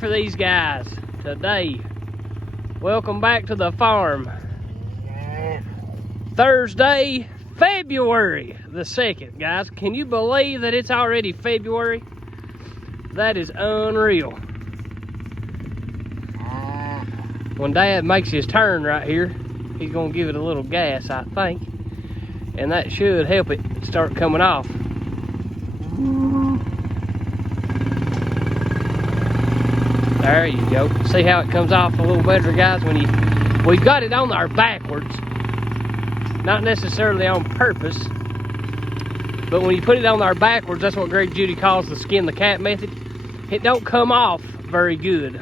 for these guys today. Welcome back to the farm. Thursday, February the 2nd, guys. Can you believe that it's already February? That is unreal. When Dad makes his turn right here, he's gonna give it a little gas, I think. And that should help it start coming off. There you go. See how it comes off a little better, guys, when we've got it on there backwards. Not necessarily on purpose, but when you put it on there backwards, that's what Greg Judy calls the skin the cat method. It don't come off very good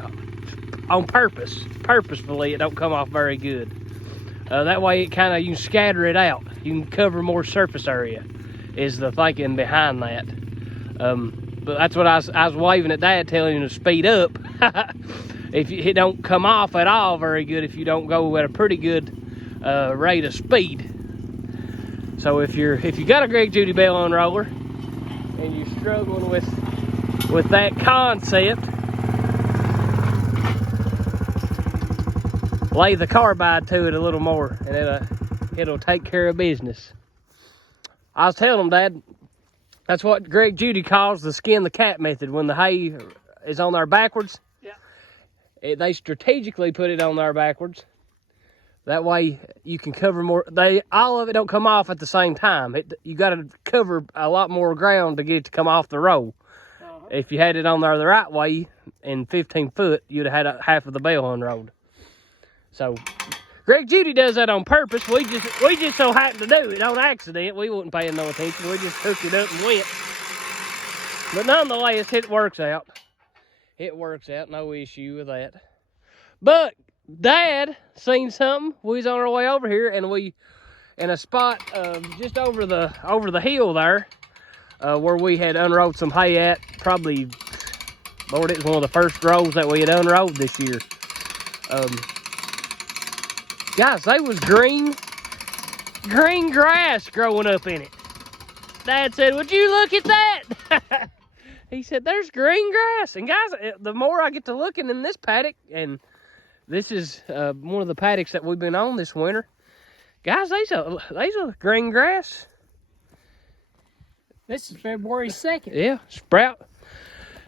on purpose. Purposefully, it don't come off very good. That way, you can scatter it out. You can cover more surface area, is the thinking behind that. But that's what I was waving at Dad, telling him to speed up. It don't come off at all very good if you don't go at a pretty good rate of speed. So if you got a Greg Judy bell unroller and you're struggling with that concept, lay the carbide to it a little more and it'll take care of business. I was telling him, Dad, that's what Greg Judy calls the skin the cat method. When the hay is on there backwards, yeah, they strategically put it on there backwards. That way you can cover more. All of it don't come off at the same time. You got to cover a lot more ground to get it to come off the row. If you had it on there the right way in 15 foot, you'd have had half of the bale unrolled. So Greg Judy does that on purpose. We just so happen to do it on accident. We wasn't paying no attention. We just hooked it up and went. But nonetheless, it works out. It works out. No issue with that. But Dad seen something. We was on our way over here, and we in a spot just over the hill there, where we had unrolled some hay at. Probably, Lord, it was one of the first rows that we had unrolled this year. Guys, they was green grass growing up in it. Dad said, "Would you look at that?" He said, "There's green grass." And guys, the more I get to looking in this paddock, and this is one of the paddocks that we've been on this winter, guys, these are green grass. This is February 2nd. Yeah,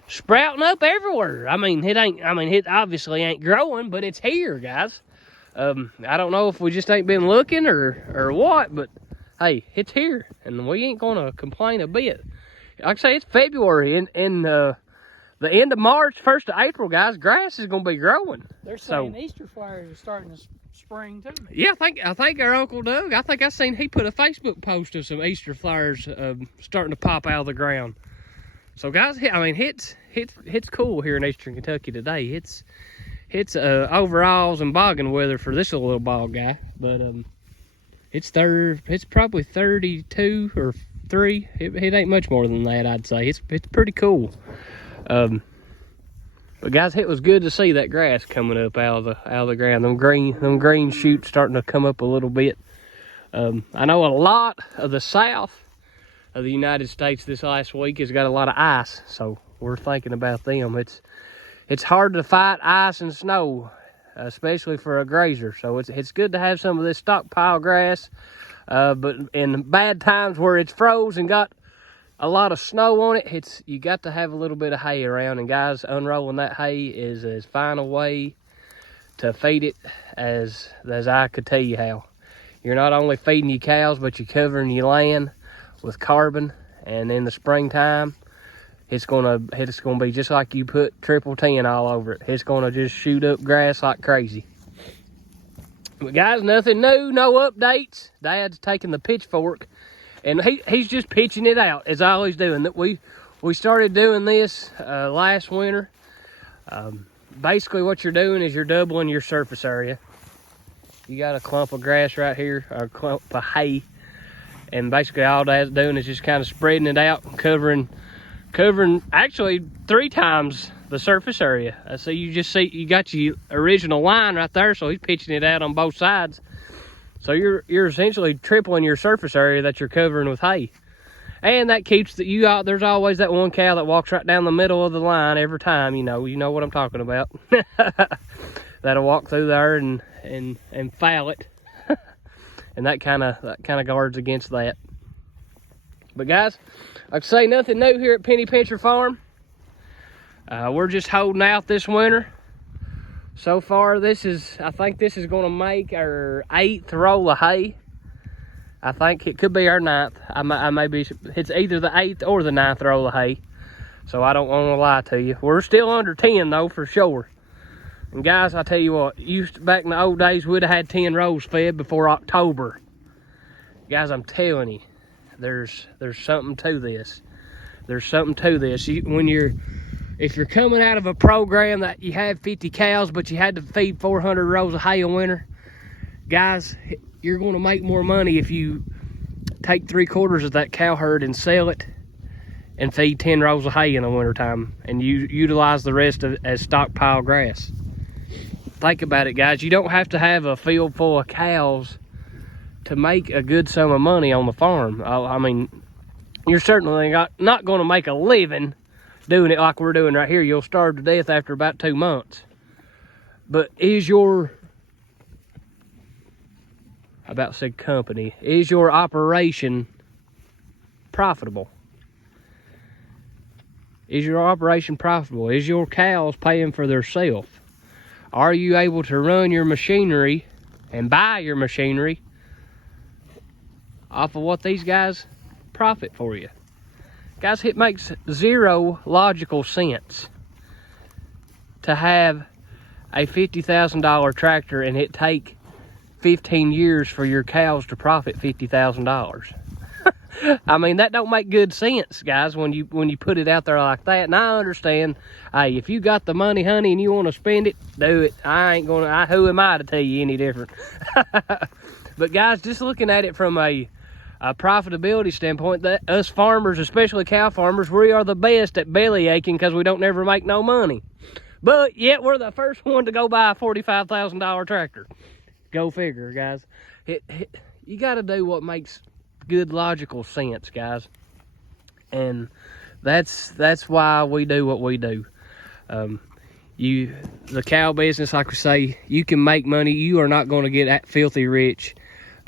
sprouting up everywhere. It obviously ain't growing, but it's here, guys. I don't know if we just ain't been looking or what, but hey, it's here, and we ain't gonna complain a bit. Like I say, it's February, in the end of March, 1st of April, guys, grass is gonna be growing. They're saying Easter flowers are starting to spring too. Yeah, I think our Uncle Doug, I seen he put a Facebook post of some Easter flowers starting to pop out of the ground. So guys, it's cool here in Eastern Kentucky today. It's overalls and bogging weather for this little bald guy, but it's probably 32 or 3. It ain't much more than that, I'd say. It's pretty cool. But guys, it was good to see that grass coming up out of the ground. Them green shoots starting to come up a little bit. I know a lot of the south of the United States this last week has got a lot of ice, so we're thinking about them. It's hard to fight ice and snow, especially for a grazer. So it's good to have some of this stockpile grass. But in bad times where it's froze and got a lot of snow on it, you got to have a little bit of hay around. And guys, unrolling that hay is as fine a way to feed it as I could tell you how. You're not only feeding your cows, but you're covering your land with carbon. And in the springtime, it's gonna be just like you put triple 10 all over it. It's gonna just shoot up grass like crazy. But guys, nothing new, no updates. Dad's taking the pitchfork, and he's just pitching it out, as all he's doing. We started doing this last winter. Basically, what you're doing is you're doubling your surface area. You got a clump of grass right here, or a clump of hay, and basically all Dad's doing is just kind of spreading it out, covering actually 3 times the surface area. So you got your original line right there, so he's pitching it out on both sides. So you're essentially tripling your surface area that you're covering with hay. And that keeps you out. There's always that one cow that walks right down the middle of the line every time. You know what I'm talking about. That'll walk through there and foul it. And that kind of guards against that. But guys, like I say, nothing new here at Penny Pincher Farm. We're just holding out this winter. So far, I think this is going to make our 8th roll of hay. I think it could be our 9th. It's either the 8th or the 9th roll of hay. So I don't want to lie to you. We're still under 10 though, for sure. And guys, I tell you what, back in the old days, we'd have had 10 rolls fed before October. Guys, I'm telling you, there's something to this. There's something to this. If you're coming out of a program that you have 50 cows, but you had to feed 400 rows of hay a winter, guys, you're going to make more money if you take 3/4 of that cow herd and sell it and feed 10 rows of hay in the wintertime and you utilize the rest as stockpile grass. Think about it, guys. You don't have to have a field full of cows to make a good sum of money on the farm. I mean, you're certainly not going to make a living doing it like we're doing right here. You'll starve to death after about 2 months. But is your operation profitable? Is your operation profitable? Is your cows paying for themselves? Are you able to run your machinery and buy your machinery off of what these guys profit for you? Guys, it makes zero logical sense to have a $50,000 tractor and it take 15 years for your cows to profit $50,000. I mean, that don't make good sense, guys, when you put it out there like that. And I understand, hey, if you got the money, honey, and you want to spend it, do it. Who am I to tell you any different? But guys, just looking at it from a profitability standpoint, that us farmers, especially cow farmers, we are the best at belly aching because we don't never make no money. But yet we're the first one to go buy a $45,000 tractor. Go figure, guys. You got to do what makes good logical sense, guys. And that's why we do what we do. The cow business, like we say, you can make money. You are not going to get filthy rich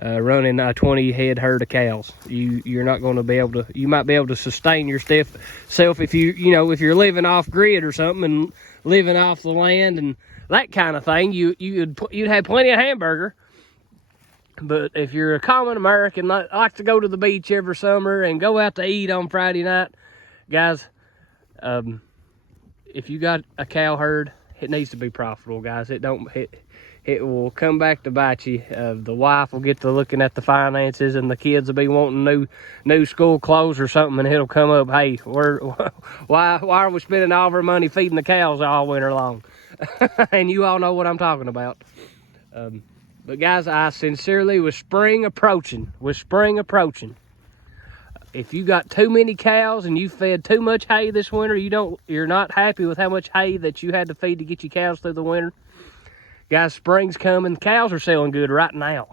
running a 20 head herd of cows. You're not going to be able to. You might be able to sustain yourself if if you're living off grid or something and living off the land and that kind of thing. You'd have plenty of hamburger. But if you're a common American, like to go to the beach every summer and go out to eat on Friday night, guys, if you got a cow herd, it needs to be profitable, guys. It will come back to bite you. The wife will get to looking at the finances, and the kids will be wanting new school clothes or something, and it'll come up, hey, why are we spending all of our money feeding the cows all winter long? And you all know what I'm talking about. But guys, I sincerely, with spring approaching, if you got too many cows and you fed too much hay this winter, you're not happy with how much hay that you had to feed to get your cows through the winter, guys, spring's coming. Cows are selling good right now.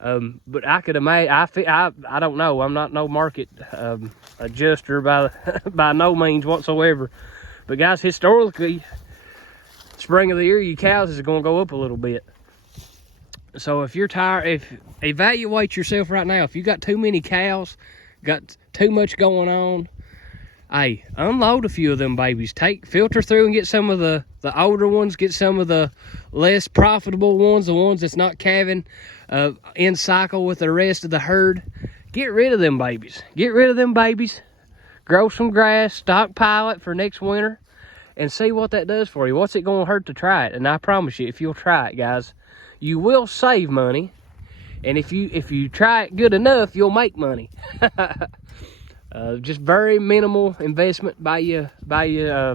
But I could imagine, I don't know. I'm not no market adjuster by no means whatsoever. But guys, historically, spring of the year, your cows is going to go up a little bit. So if you're tired, evaluate yourself right now. If you got too many cows, got too much going on, hey, unload a few of them babies. Filter through and get some of the older ones, get some of the less profitable ones, the ones that's not calving in cycle with the rest of the herd. Get rid of them babies. Grow some grass, stockpile it for next winter, and see what that does for you. What's it going to hurt to try it? And I promise you, if you'll try it, guys, you will save money. And if you try it good enough, you'll make money. Just very minimal investment. Buy you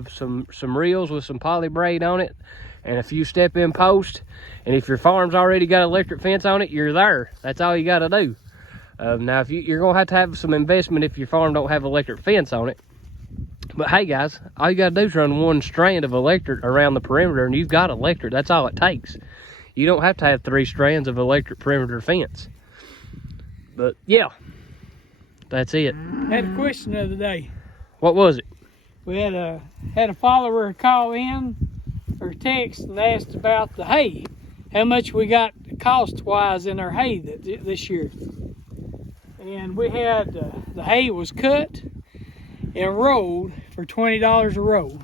some reels with some poly braid on it and a few step-in posts. And if your farm's already got electric fence on it, you're there. That's all you got to do. Now, if you're going to have some investment if your farm don't have electric fence on it. But hey, guys, all you got to do is run one strand of electric around the perimeter, and you've got electric. That's all it takes. You don't have to have 3 strands of electric perimeter fence. But yeah, That's it. Had a question the other day. What was it? We had a follower call in or text and asked about the hay. How much we got cost-wise in our hay this year. And we had, the hay was cut and rolled for $20 a row.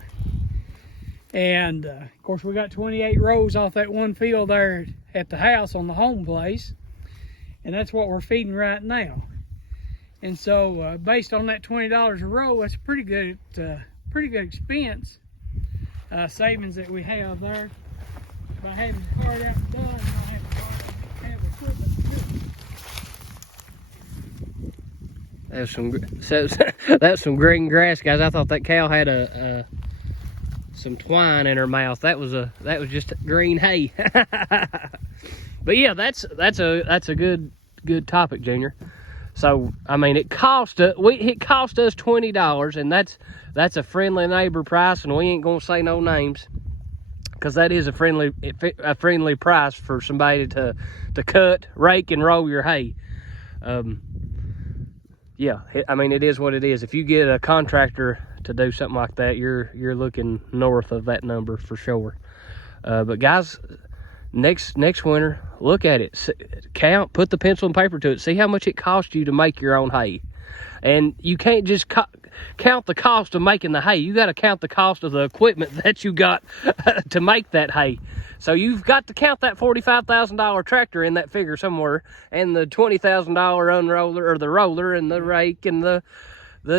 And of course we got 28 rows off that one field there at the house on the home place. And that's what we're feeding right now. And so based on that $20 a row, that's a pretty good expense savings that we have there. By having the cart out and done, I have equipment to do it. That's some green grass, guys. I thought that cow had some twine in her mouth. That was just green hay. But yeah, that's a good topic, Junior. So I mean, it cost us $20, and that's a friendly neighbor price, and we ain't gonna say no names, because that is a friendly price for somebody to cut, rake, and roll your hay. Yeah, I mean, it is what it is. If you get a contractor to do something like that, you're looking north of that number for sure. But guys, next winter, look at it, count, put the pencil and paper to it, see how much it costs you to make your own hay. And you can't just count the cost of making the hay. You got to count the cost of the equipment that you got to make that hay. So you've got to count that $45,000 tractor in that figure somewhere, and the $20,000 unroller, or the roller, and the rake, and the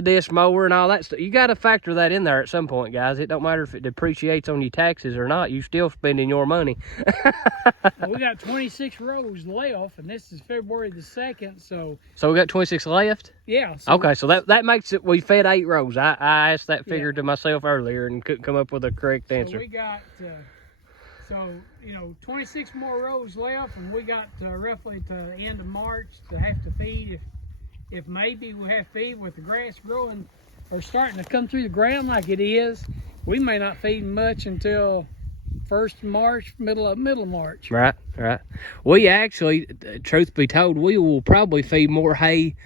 disc mower, and all that stuff. You got to factor that in there at some point, guys. It don't matter if it depreciates on your taxes or not. You still spending your money. Well, we got 26 rows left, and this is February the 2nd, so we got 26 left? Yeah. So okay, so that makes it, we fed 8 rows. I asked that figure to myself earlier and couldn't come up with a correct answer. So we got, 26 more rows left, and we got roughly to the end of March to have to feed. If maybe we have to feed with the grass growing or starting to come through the ground like it is, we may not feed much until 1st of March, middle of March. Right. We actually, truth be told, we will probably feed more hay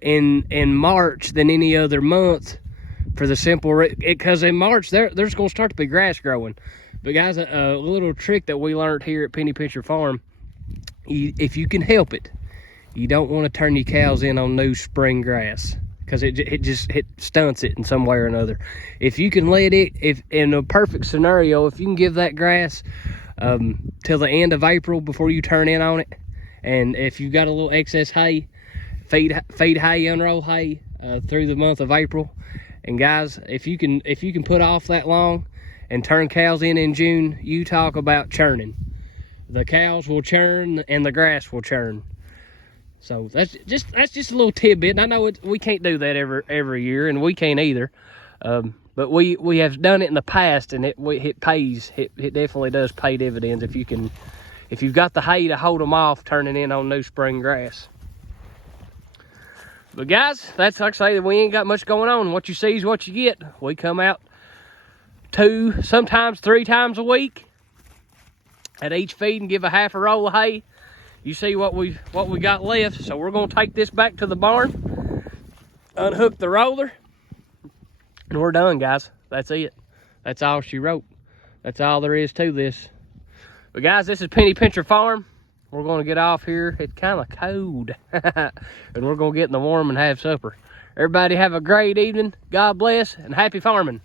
in March than any other month, for the simple because in March there's going to start to be grass growing. But guys, a little trick that we learned here at Penny Pincher Farm, if you can help it, you don't want to turn your cows in on new spring grass, because it stunts it in some way or another. If you can let it, if in a perfect scenario, if you can give that grass till the end of April before you turn in on it, and if you got a little excess hay, feed hay, unroll hay through the month of April. And guys, if you can put off that long and turn cows in June, you talk about churning. The cows will churn and the grass will churn. So that's just a little tidbit. And I know we can't do that every year, and we can't either. But we have done it in the past, and it pays. It definitely does pay dividends if you've got the hay to hold them off turning in on new spring grass. But guys, that's like I say, we ain't got much going on. What you see is what you get. We come out 2, sometimes 3 times a week at each feed and give a half a roll of hay. You see what we got left. So we're gonna take this back to the barn, unhook the roller, and we're done, guys. That's it. That's all she wrote. That's all there is to this. But guys, this is Penny Pincher Farm. We're gonna get off here. It's kind of cold, and we're gonna get in the warm and have supper. Everybody have a great evening. God bless, and happy farming.